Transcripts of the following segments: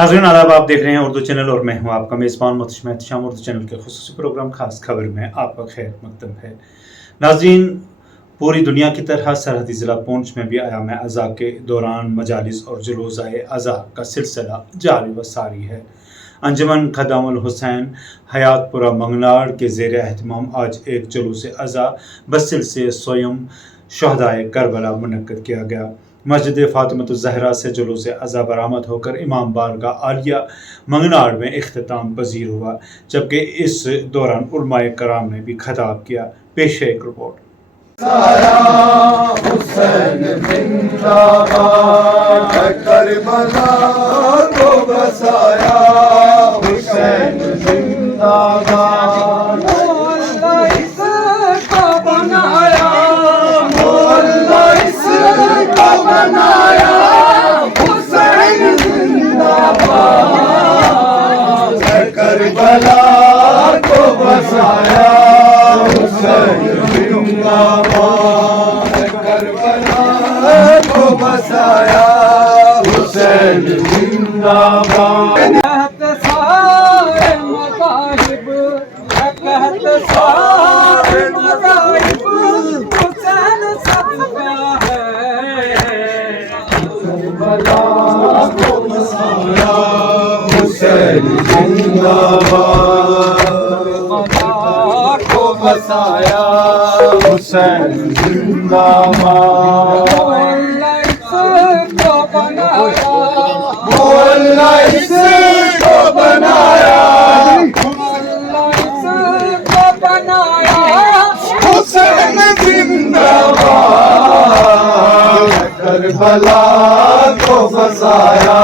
नाज़रीन आदाब, आप देख रहे हैं उर्दू चैनल और मैं हूं आपका मेज़बान मुहतशिम एहतशाम। उर्दू चैनल के खुसूसी प्रोग्राम खास खबर में आपका खैर मकदम है। नाज़रीन, पूरी दुनिया की तरह सरहदी ज़िला पुंछ में भी अयाम अज़ा के दौरान मजालिस और जुलूस-ए अज़ा का सिलसिला जारी व सारी है। अंजुमन खदामुल हुसैन हयातपुरा मंगनाड़ के ज़ेर एहतमाम आज एक जुलूस अज़ा बसिलसिले सोयम शुहदाए करबला मुनक्कद किया गया। मस्जिद फातिमतुज़ ज़हरा से जुलूस अज़ा बरामद होकर इमाम बारगाह आलिया मंगनाड़ में इख्तिताम पजीर हुआ, जबकि इस दौरान उलमाए कराम ने भी खिताब किया। पेश है एक रिपोर्ट। बसाया हुसैन जिंदाबाद, इसको बनाया हुसैन जिंदाबाद, करबला को बसाया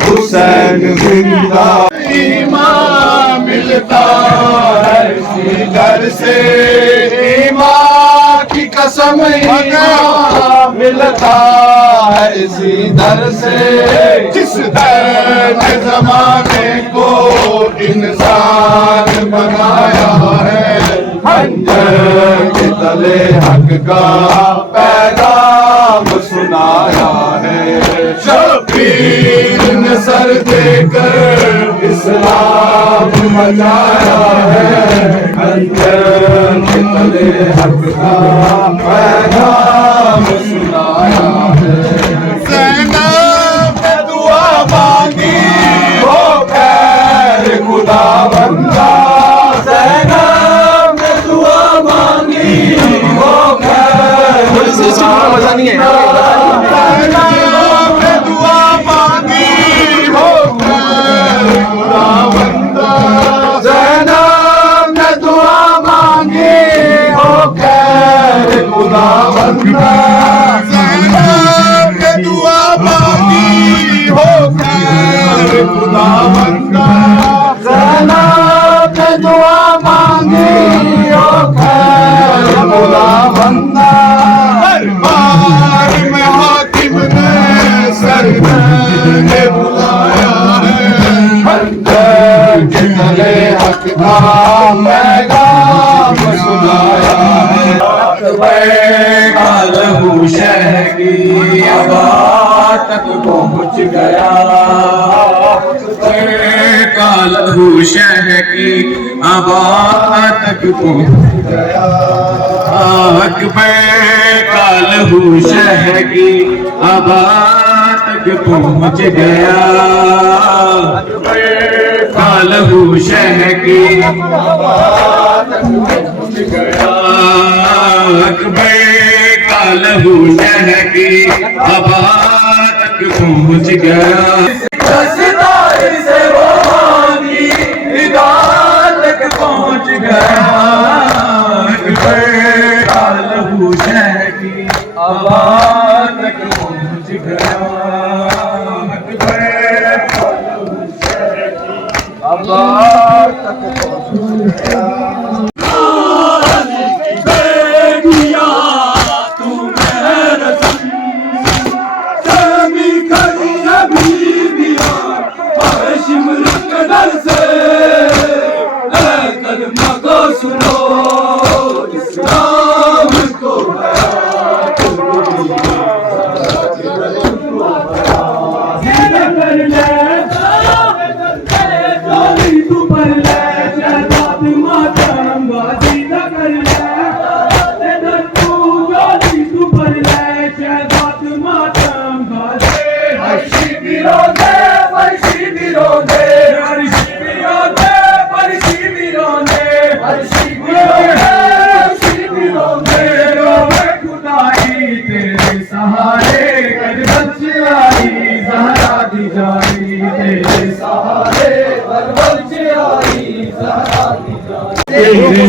हुसैन जिंदाबाद। ईमान मिलता है इसी दर से, ईमान की कसम ईमान मिलता है इसी दर से, जिस दर ने ज़माने को इंसान बनाया है, खंजर के तले हक का पैगाम सुनाया है। शबीर ने सर देकर इस्लाम मचाया है, खंजर के तले हक का पैगाम सुनाया है। ज़ैनब ने दुआ मांगी हो खैर खुदा बंदा, ज़ैनब ने दुआ मांगी हो खैर मजा नहीं है। शहर की आबाद तक पहुँच गया, कालू शहर की आबाद तक पहुँच गया, कालू शहर की आबाद तक पहुँच गया, कालू शहर की आबाद तक पहुँच गया, कालू शहर की आबाद तक पहुँच गया, से रोहानी इदार तक पहुँच गया, कालू शहर की आबाद तक पहुँच गया, कालू शहर की आबाद तक पहुँच गया। सुनो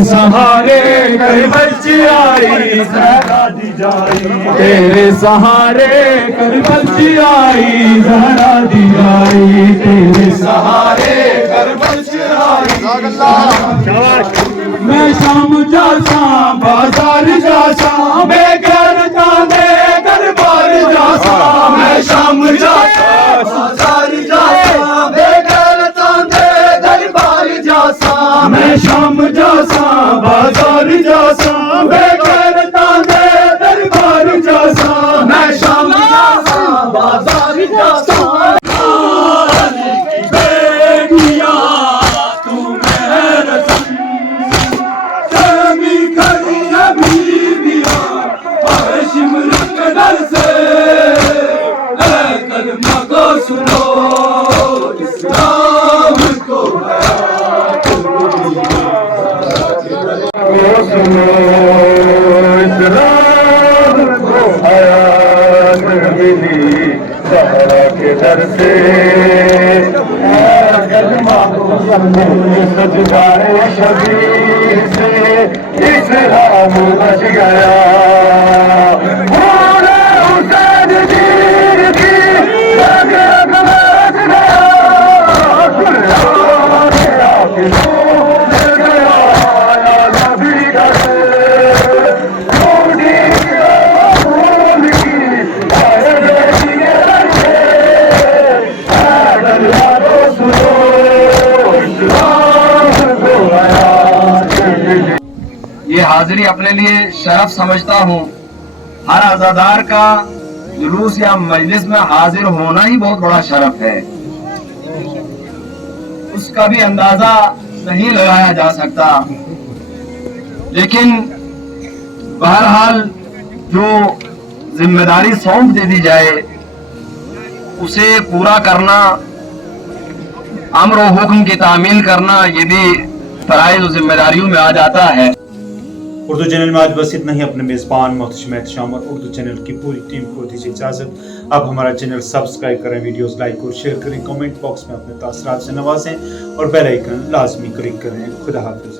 सहारे करबल च आई ज़हरा दी जाई, तेरे सहारे करबल च आई ज़हरा दी जाई, तेरे सहारे करबल च आई। मैं शाम जासा बाजार जासा, मैं गैरतां दे दरबार जासा, मैं शाम जासा बाजार जासा, मैं गैरतां दे दरबार जासा, मैं शाम जासा बाजार जासा, मैं गैरतां दे दरबार जासा, मैं शाम जासा बाजार जासा। दर से सजदाए शबीर से इस्लाम बच गया, हुसैन वीर की रग रग बच गया, ये हाजिरी अपने लिए शरफ समझता हूँ। हर अज़ादार का जुलूस या मजलिस में हाजिर होना ही बहुत बड़ा शरफ है, उसका भी अंदाजा नहीं लगाया जा सकता। लेकिन बहरहाल जो जिम्मेदारी सौंप दे दी जाए उसे पूरा करना, अम्र और हुक्म की तामील करना, ये भी फराइज़ और जिम्मेदारियों में आ जाता है। उर्दू चैनल में आज बस इतना ही। अपने मेज़बान मोहतशिम एहतशाम और उर्दू चैनल की पूरी टीम को दीजिए इजाज़त। अब हमारा चैनल सब्सक्राइब करें, वीडियोस लाइक और शेयर करें, कमेंट बॉक्स में अपने तासरात से नवाजें और बेल आइकन लाजमी क्लिक करें। खुदा हाफिज़।